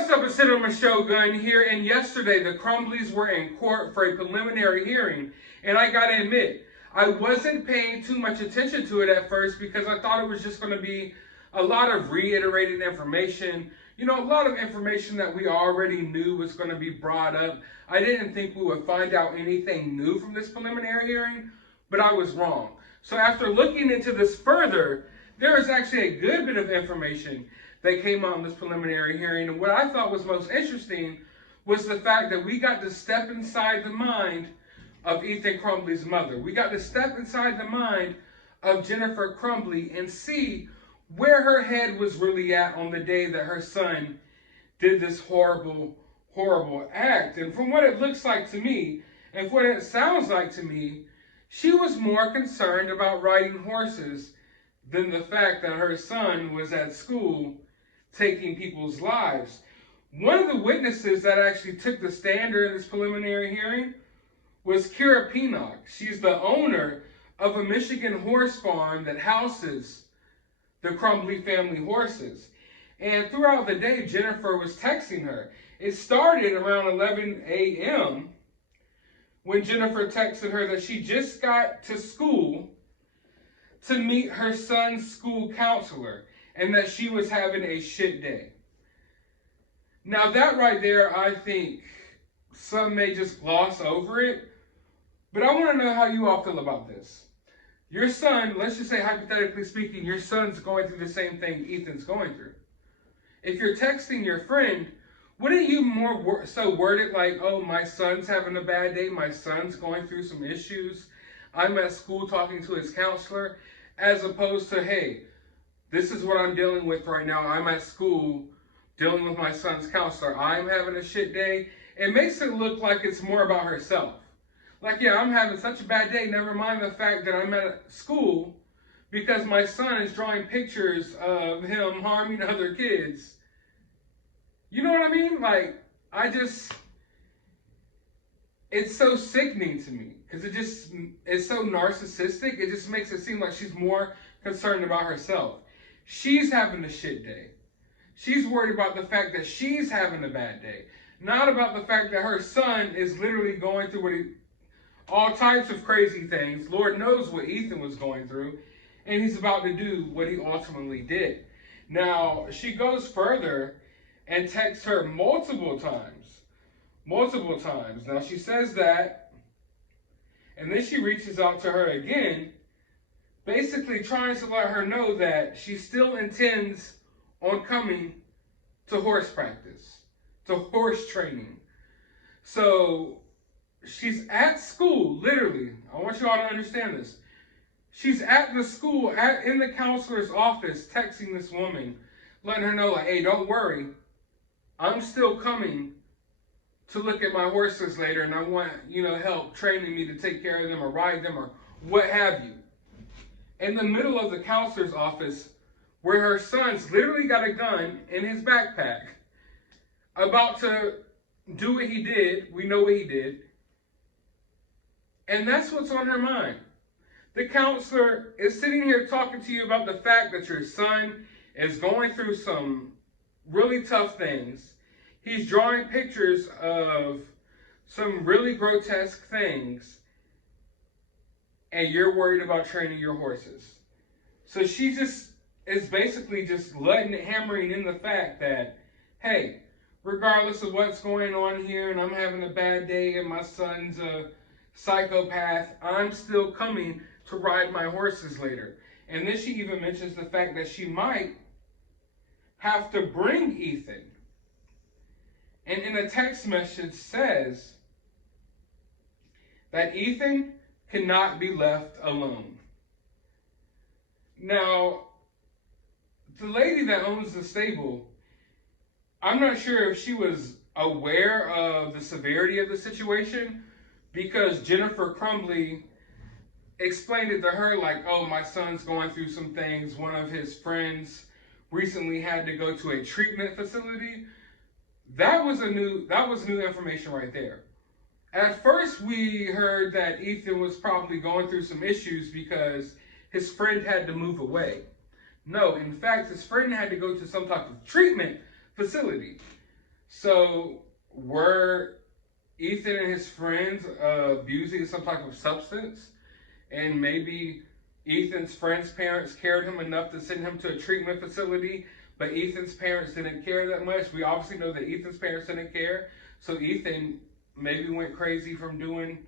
What's up, it's Cinema Shogun here, and yesterday the Crumbleys were in court for a preliminary hearing, and I gotta admit, I wasn't paying too much attention to it at first because I thought it was just going to be a lot of reiterated information, a lot of information that we already knew was going to be brought up. I didn't think we would find out anything new from this preliminary hearing, but I was wrong. So after looking into this further, there is actually a good bit of information that came out in this preliminary hearing. And what I thought was most interesting was the fact that we got to step inside the mind of Ethan Crumbley's mother. We got to step inside the mind of Jennifer Crumbley and see where her head was really at on the day that her son did this horrible, horrible act. And from what it looks like to me, and what it sounds like to me, she was more concerned about riding horses than the fact that her son was at school taking people's lives. One of the witnesses that actually took the stand during this preliminary hearing was Kira Pinnock. She's the owner of a Michigan horse farm that houses the Crumbley family horses. And throughout the day, Jennifer was texting her. It started around 11 a.m. when Jennifer texted her that she just got to school to meet her son's school counselor and that she was having a shit day. Now that right there, I think some may just gloss over it, but I want to know how you all feel about this. Your son, let's just say hypothetically speaking, your son's going through the same thing Ethan's going through. If you're texting your friend, wouldn't you more so word it like, oh, my son's having a bad day, my son's going through some issues, I'm at school talking to his counselor, as opposed to, hey, this is what I'm dealing with right now, I'm at school dealing with my son's counselor, I'm having a shit day. It makes it look like it's more about herself. Like, yeah, I'm having such a bad day, never mind the fact that I'm at school because my son is drawing pictures of him harming other kids. You know what I mean? Like, it's so sickening to me because it's so narcissistic. It just makes it seem like she's more concerned about herself. She's having a shit day. She's worried about the fact that she's having a bad day, not about the fact that her son is literally going through all types of crazy things. Lord knows what Ethan was going through, and he's about to do what he ultimately did. Now, she goes further and texts her multiple times. Now, she says that, and then she reaches out to her again, basically trying to let her know that she still intends on coming to horse practice, to horse training. So, she's at school, literally. I want you all to understand this. She's at the school, in the counselor's office, texting this woman, letting her know, like, hey, don't worry. I'm still coming to look at my horses later, and I want, help training me to take care of them or ride them or what have you. In the middle of the counselor's office, where her son's literally got a gun in his backpack, about to do what he did. We know what he did. And that's what's on her mind. The counselor is sitting here talking to you about the fact that your son is going through some really tough things. He's drawing pictures of some really grotesque things. And you're worried about training your horses. So she just is basically just hammering in the fact that, hey, regardless of what's going on here and I'm having a bad day and my son's a psychopath, I'm still coming to ride my horses later. And then she even mentions the fact that she might have to bring Ethan. And in a text message says that Ethan cannot be left alone. Now, the lady that owns the stable, I'm not sure if she was aware of the severity of the situation, because Jennifer Crumbley explained it to her like, oh, my son's going through some things. One of his friends recently had to go to a treatment facility. That was new information right there. At first, we heard that Ethan was probably going through some issues because his friend had to move away. No, in fact, his friend had to go to some type of treatment facility. So were Ethan and his friends abusing some type of substance? And maybe Ethan's friends' parents cared him enough to send him to a treatment facility, but Ethan's parents didn't care that much. We obviously know that Ethan's parents didn't care. So Ethan maybe went crazy from doing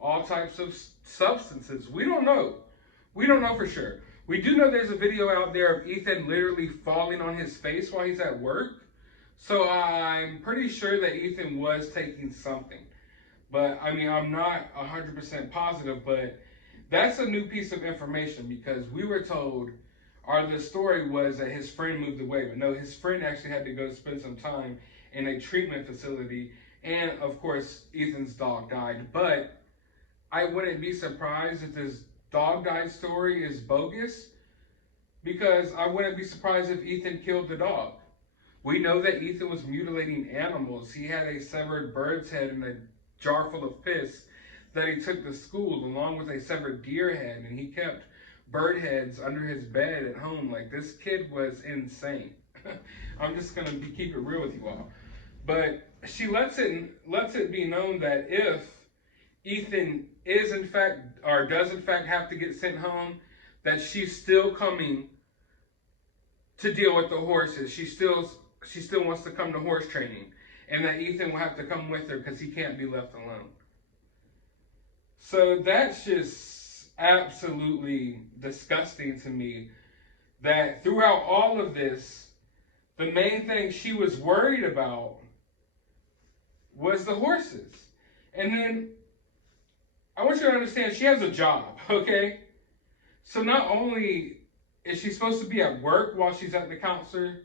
all types of substances. We don't know. We don't know for sure. We do know there's a video out there of Ethan literally falling on his face while he's at work. So I'm pretty sure that Ethan was taking something. But I mean, I'm not 100% positive, but that's a new piece of information because we were told, or the story was that his friend moved away. But no, his friend actually had to go spend some time in a treatment facility. And of course, Ethan's dog died. But I wouldn't be surprised if this dog died story is bogus, because I wouldn't be surprised if Ethan killed the dog. We know that Ethan was mutilating animals. He had a severed bird's head in a jar full of piss that he took to school, along with a severed deer head, and he kept bird heads under his bed at home. Like, this kid was insane. I'm just gonna keep it real with you all. But she lets it be known that if Ethan is in fact, or does in fact have to get sent home, that she's still coming to deal with the horses. She still wants to come to horse training, and that Ethan will have to come with her because he can't be left alone. So that's just absolutely disgusting to me, that throughout all of this, the main thing she was worried about was the horses. And then I want you to understand, she has a job, okay? So not only is she supposed to be at work while she's at the counselor,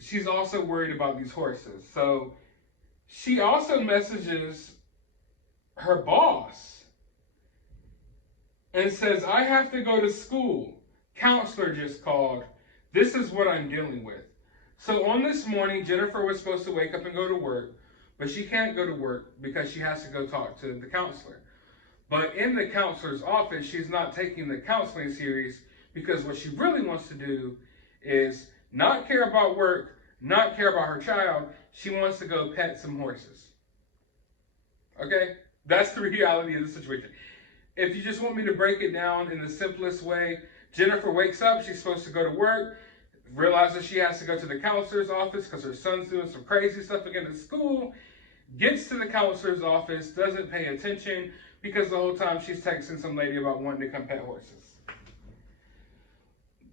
she's also worried about these horses. So she also messages her boss and says, I have to go to school. Counselor just called. This is what I'm dealing with. So on this morning, Jennifer was supposed to wake up and go to work, but she can't go to work because she has to go talk to the counselor. But in the counselor's office, she's not taking the counseling serious, because what she really wants to do is not care about work, not care about her child. She wants to go pet some horses. Okay? That's the reality of the situation. If you just want me to break it down in the simplest way, Jennifer wakes up, she's supposed to go to work, realizes she has to go to the counselor's office because her son's doing some crazy stuff again at school, gets to the counselor's office, doesn't pay attention, because the whole time she's texting some lady about wanting to come pet horses.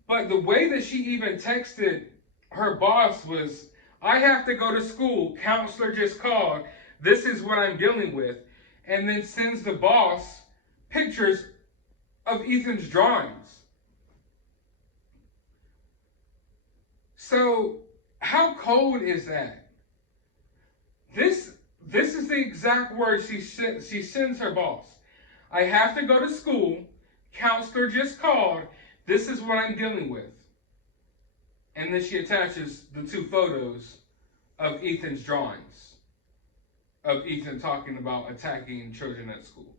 But the way that she even texted her boss was, I have to go to school, counselor just called, this is what I'm dealing with, and then sends the boss pictures of Ethan's drawings. So how cold is that? This is the exact word she sends her boss. I have to go to school. Counselor just called. This is what I'm dealing with. And then she attaches the two photos of Ethan's drawings, of Ethan talking about attacking children at school.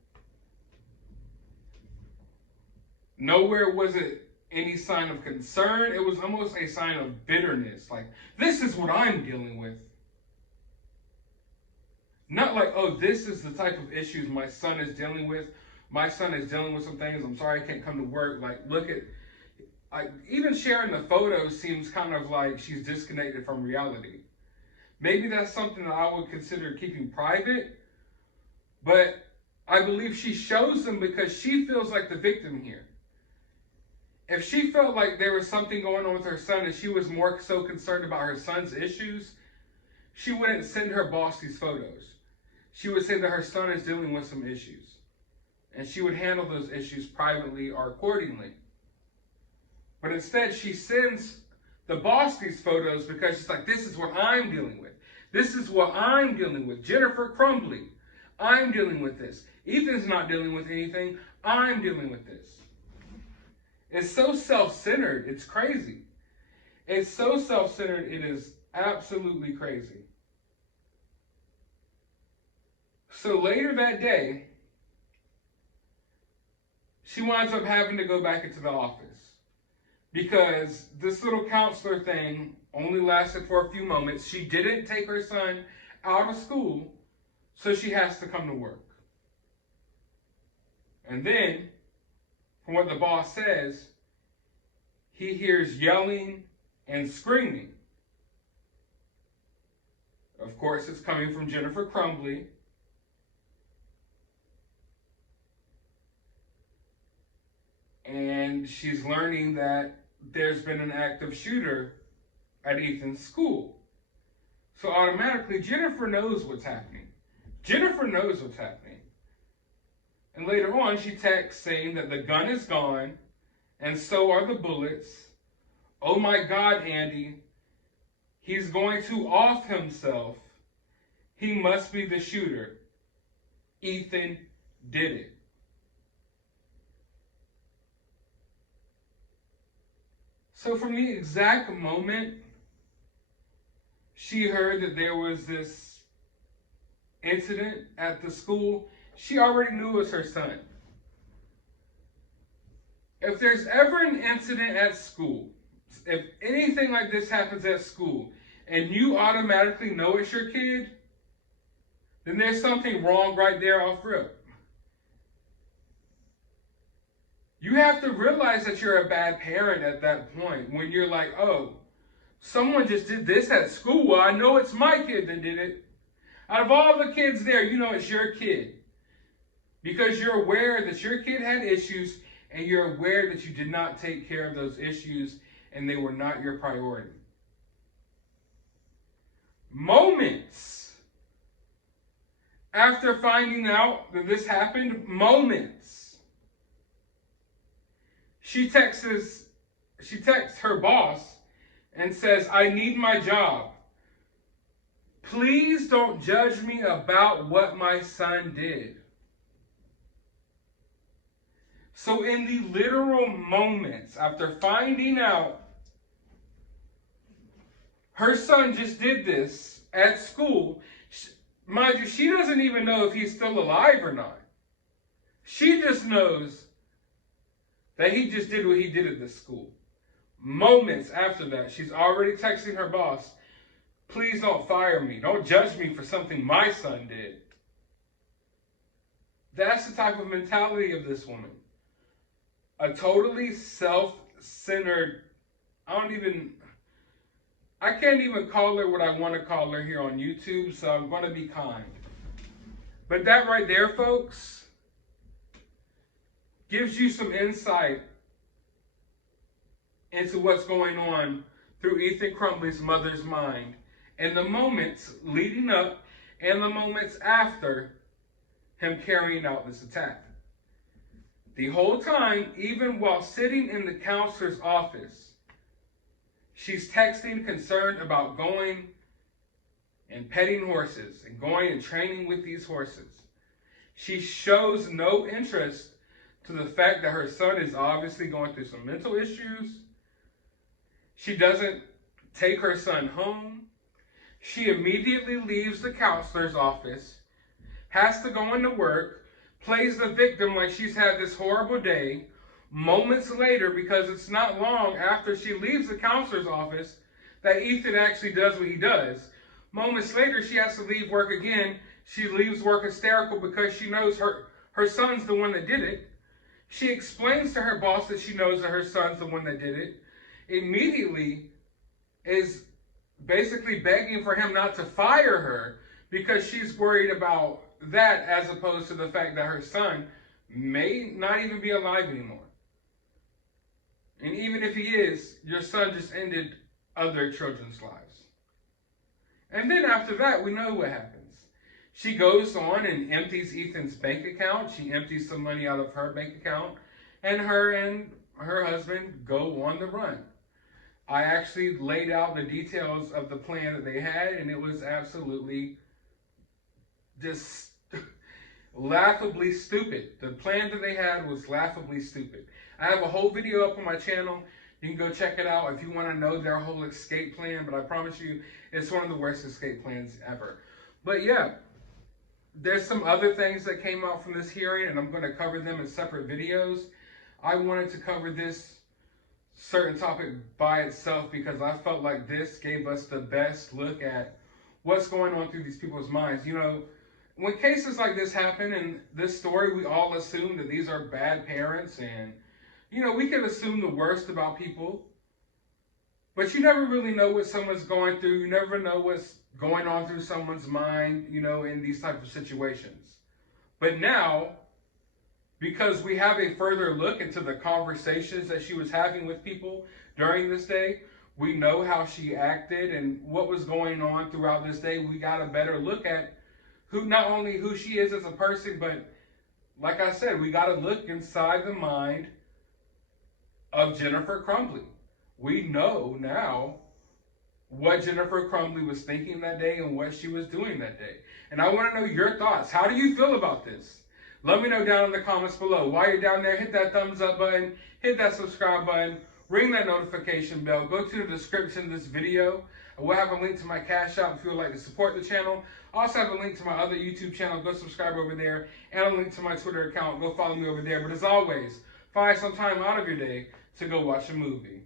Nowhere was it any sign of concern. It was almost a sign of bitterness. Like, this is what I'm dealing with. Not like, oh, this is the type of issues my son is dealing with. My son is dealing with some things. I'm sorry I can't come to work. Like, look at, even sharing the photos seems kind of like she's disconnected from reality. Maybe that's something that I would consider keeping private. But I believe she shows them because she feels like the victim here. If she felt like there was something going on with her son and she was more so concerned about her son's issues, she wouldn't send her boss these photos. She would say that her son is dealing with some issues, and she would handle those issues privately or accordingly. But instead, she sends the boss these photos because she's like, this is what I'm dealing with. This is what I'm dealing with. Jennifer Crumbley, I'm dealing with this. Ethan's not dealing with anything. I'm dealing with this. It's so self-centered. It's crazy. It's so self-centered. It is absolutely crazy. So later that day, she winds up having to go back into the office. because this little counselor thing only lasted for a few moments. She didn't take her son out of school, so she has to come to work. And then, from what the boss says, he hears yelling and screaming. Of course, it's coming from Jennifer Crumbley. And she's learning that there's been an active shooter at Ethan's school. So automatically, Jennifer knows what's happening. Jennifer knows what's happening. And later on, she texts saying that the gun is gone, and so are the bullets. Oh my God, Andy. He's going to off himself. He must be the shooter. Ethan did it. So from the exact moment she heard that there was this incident at the school, she already knew it was her son. If there's ever an incident at school, if anything like this happens at school, and you automatically know it's your kid, then there's something wrong right there off rip. You have to realize that you're a bad parent at that point when you're like, oh, someone just did this at school. Well, I know it's my kid that did it. Out of all the kids there, you know it's your kid. Because you're aware that your kid had issues and you're aware that you did not take care of those issues and they were not your priority. Moments after finding out that this happened, she texts her boss and says, I need my job. Please don't judge me about what my son did. So in the literal moments after finding out her son just did this at school, mind you, she doesn't even know if he's still alive or not. She just knows that he just did what he did at this school. Moments after that, she's already texting her boss, please don't fire me. Don't judge me for something my son did. That's the type of mentality of this woman. A totally self-centered, I can't even call her what I want to call her here on YouTube, so I'm going to be kind. But that right there, folks, gives you some insight into what's going on through Ethan Crumbley's mother's mind in the moments leading up and the moments after him carrying out this attack. The whole time, even while sitting in the counselor's office, she's texting concerned about going and petting horses and going and training with these horses. She shows no interest to the fact that her son is obviously going through some mental issues. She doesn't take her son home. She immediately leaves the counselor's office, has to go into work, plays the victim like she's had this horrible day. Moments later, because it's not long after she leaves the counselor's office that Ethan actually does what he does. Moments later, she has to leave work again. She leaves work hysterical because she knows her son's the one that did it. She explains to her boss that she knows that her son's the one that did it. Immediately is basically begging for him not to fire her because she's worried about that as opposed to the fact that her son may not even be alive anymore. And even if he is, your son just ended other children's lives. And then after that, we know what happens. She goes on and empties Ethan's bank account. She empties some money out of her bank account. And her husband go on the run. I actually laid out the details of the plan that they had, and it was absolutely just laughably stupid. The plan that they had was laughably stupid. I have a whole video up on my channel. You can go check it out if you want to know their whole escape plan, but I promise you, it's one of the worst escape plans ever. But yeah, there's some other things that came out from this hearing, and I'm going to cover them in separate videos. I wanted to cover this certain topic by itself because I felt like this gave us the best look at what's going on through these people's minds. You know, when cases like this happen in this story, we all assume that these are bad parents, and, you know, we can assume the worst about people, but you never really know what someone's going through. You never know what's going on through someone's mind, you know, in these types of situations. But now, because we have a further look into the conversations that she was having with people during this day, we know how she acted and what was going on throughout this day. We got a better look at not only who she is as a person, but like I said, we got to look inside the mind of Jennifer Crumbley. We know now what Jennifer Crumbley was thinking that day and what she was doing that day. And I want to know your thoughts. How do you feel about this? Let me know down in the comments below. While you're down there, hit that thumbs up button, hit that subscribe button, ring that notification bell. Go to the description of this video. We'll have a link to my Cash App if you would like to support the channel. I also have a link to my other YouTube channel. Go subscribe over there. And a link to my Twitter account. Go follow me over there. But as always, find some time out of your day to go watch a movie.